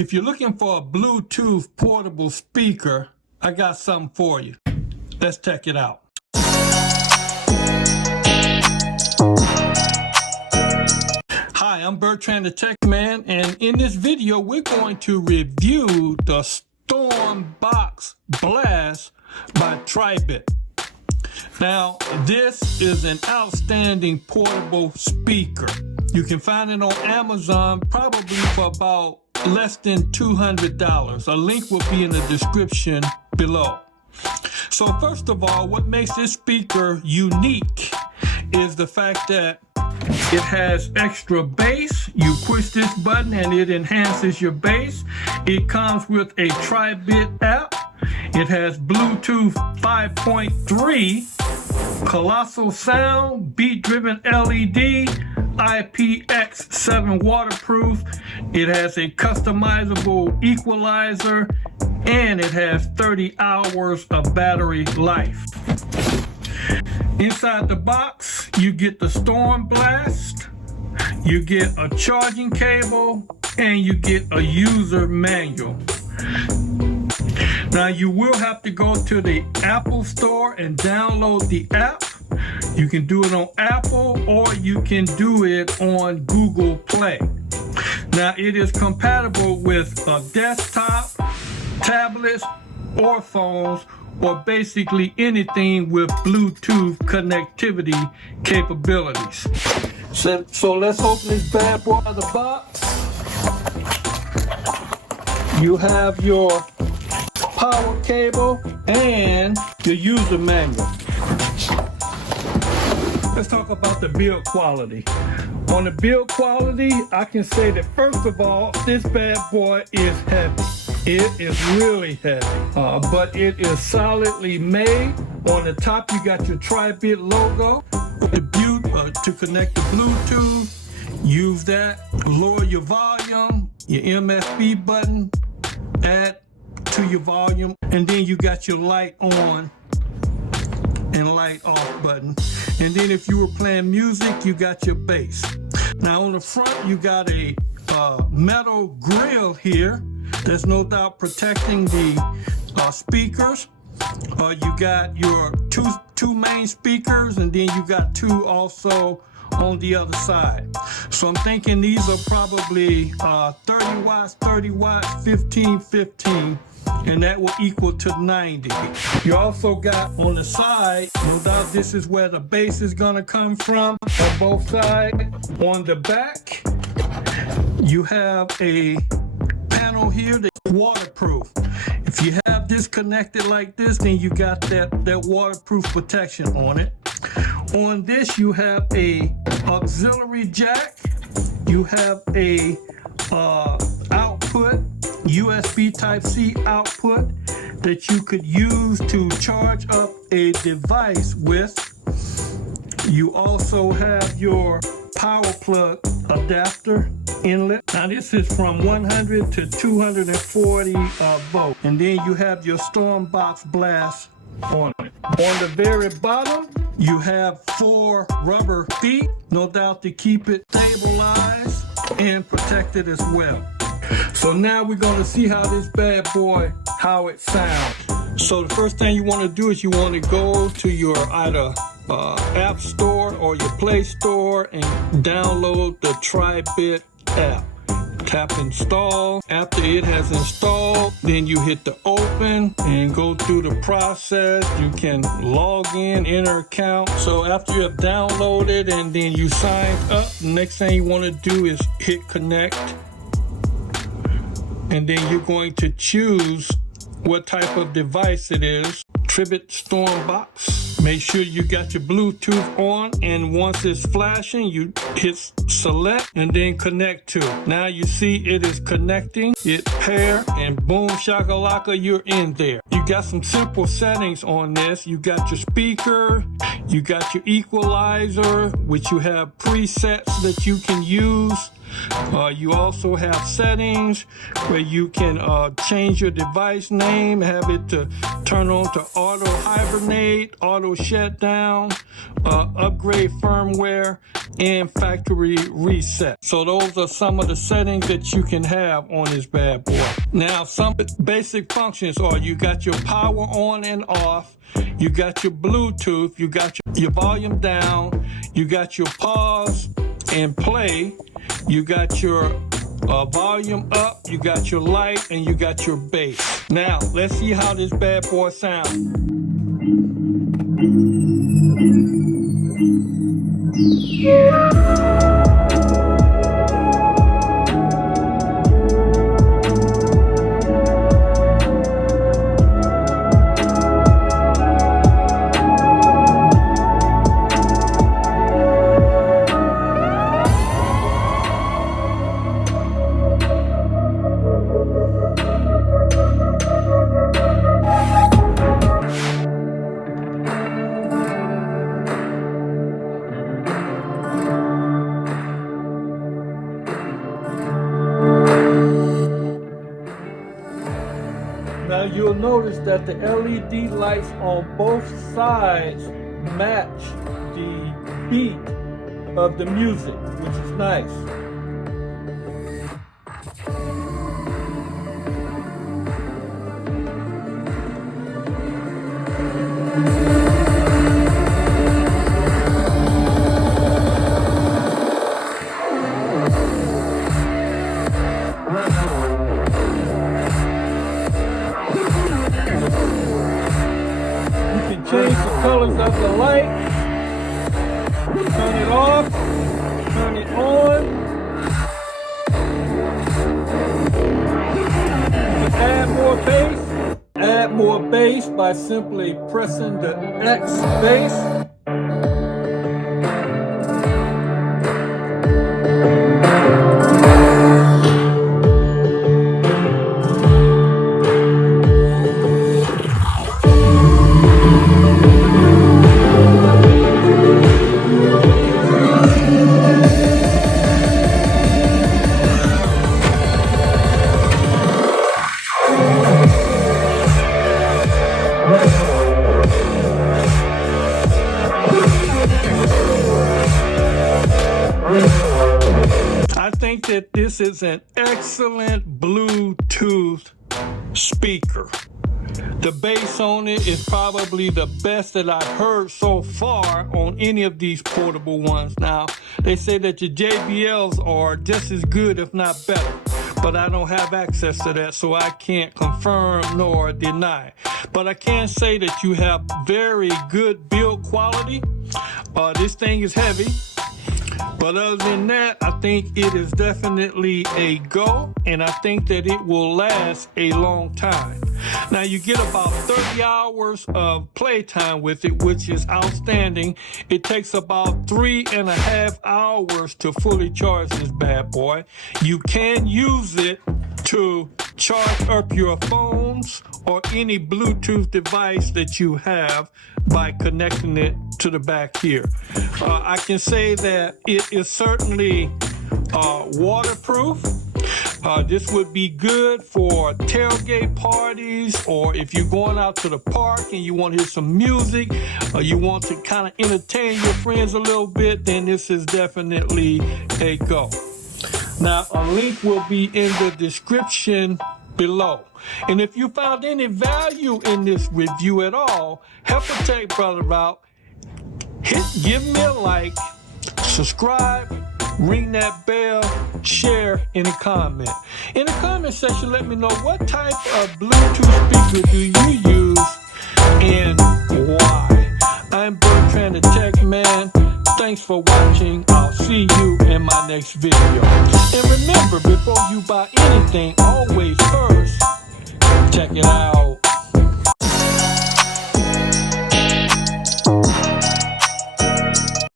If you're looking for a Bluetooth portable speaker, I got something for you. Let's check it out. Hi, I'm Bertrand the Tech Man, and in this video we're going to review the Stormbox Blast by Tribit. Now, this is an outstanding portable speaker. You can find it on Amazon probably for about less than $200. A link will be in the description below. So first of all, what makes this speaker unique is the fact that it has extra bass. You push this button and it enhances your bass. It comes with a Tribit app. It has Bluetooth 5.3, colossal sound, beat-driven LED, IPX7 waterproof. It has a customizable equalizer, and it has 30 hours of battery life. Inside the box, you get the Storm Blast, you get a charging cable, and you get a user manual. Now, you will have to go to the Apple Store and download the app. You can do it on Apple or you can do it on Google Play. Now, it is compatible with a desktop, tablets, or phones, or basically anything with Bluetooth connectivity capabilities. So let's open this bad boy out of the box. You have your power cable and your user manual. Let's talk about the build quality. On the build quality, I can say that first of all, this bad boy is heavy. It is really heavy, but it is solidly made. On the top, you got your Tribit logo. To connect the Bluetooth, use that. Lower your volume, your MSB button, add to your volume, and then you got your light on and light off button. And then if you were playing music, you got your bass. Now on the front, you got a metal grill here. There's no doubt protecting the speakers. You got your two main speakers, and then you got two also on the other side. So I'm thinking these are probably 30 watts, 15, 15, and that will equal to 90. You also got on the side, no doubt this is where the bass is gonna come from on both sides. On the back, you have a panel here that's waterproof. If you have this connected like this, then you got that waterproof protection on it. On this, you have a auxiliary jack. You have a output, USB Type-C output that you could use to charge up a device with. You also have your power plug adapter inlet. Now this is from 100 to 240 volts. And then you have your Stormbox Blast on it. On the very bottom, you have 4 rubber feet, no doubt to keep it stabilized and protected as well. So now we're going to see how this bad boy, how it sounds. So the first thing you want to do is you want to go to your either App Store or your Play Store and download the Tribit app. Tap install. After it has installed, then you hit the open and go through the process. You can log in, enter account. So after you have downloaded and then you sign up, the next thing you want to do is hit connect. And then you're going to choose what type of device it is. Tribit Stormbox. Make sure you got your Bluetooth on, and once it's flashing, you hit select and then connect to. Now you see it is connecting, it pair, and boom shakalaka, you're in there. You got some simple settings on this. You got your speaker, you got your equalizer, which you have presets that you can use. You also have settings where you can change your device name, have it to turn on to auto hibernate, auto shutdown, upgrade firmware, and factory reset. So those are some of the settings that you can have on this bad boy. Now, some basic functions are you got your power on and off, you got your Bluetooth, you got your volume down, you got your pause and play, you got your volume up, you got your light, and you got your bass. Now, let's see how this bad boy sounds. Now you'll notice that the LED lights on both sides match the beat of the music, which is nice. Change the colors of the light, turn it off, turn it on. You can add more bass by simply pressing the XBass. I think that this is an excellent Bluetooth speaker. The bass on it is probably the best that I've heard so far on any of these portable ones. Now, they say that your JBLs are just as good, if not better, but I don't have access to that, so I can't confirm nor deny. But I can say that you have very good build quality. This thing is heavy. But other than that, I think it is definitely a go, and I think that it will last a long time. Now, you get about 30 hours of playtime with it, which is outstanding. It takes about 3.5 hours to fully charge this bad boy. You can use it to charge up your phones or any Bluetooth device that you have by connecting it to the back here. I can say that it is certainly waterproof. This would be good for tailgate parties, or if you're going out to the park and you want to hear some music, or you want to kind of entertain your friends a little bit, then this is definitely a go. Now, a link will be in the description below. And if you found any value in this review at all, help a tech brother out. Give me a like, subscribe, ring that bell, share, any comment. In the comment section, let me know what type of Bluetooth speaker do you use and why. I'm Bertrand the Tech Man. Thanks for watching. I'll see you in my next video. And remember, before you buy anything, always first check it out.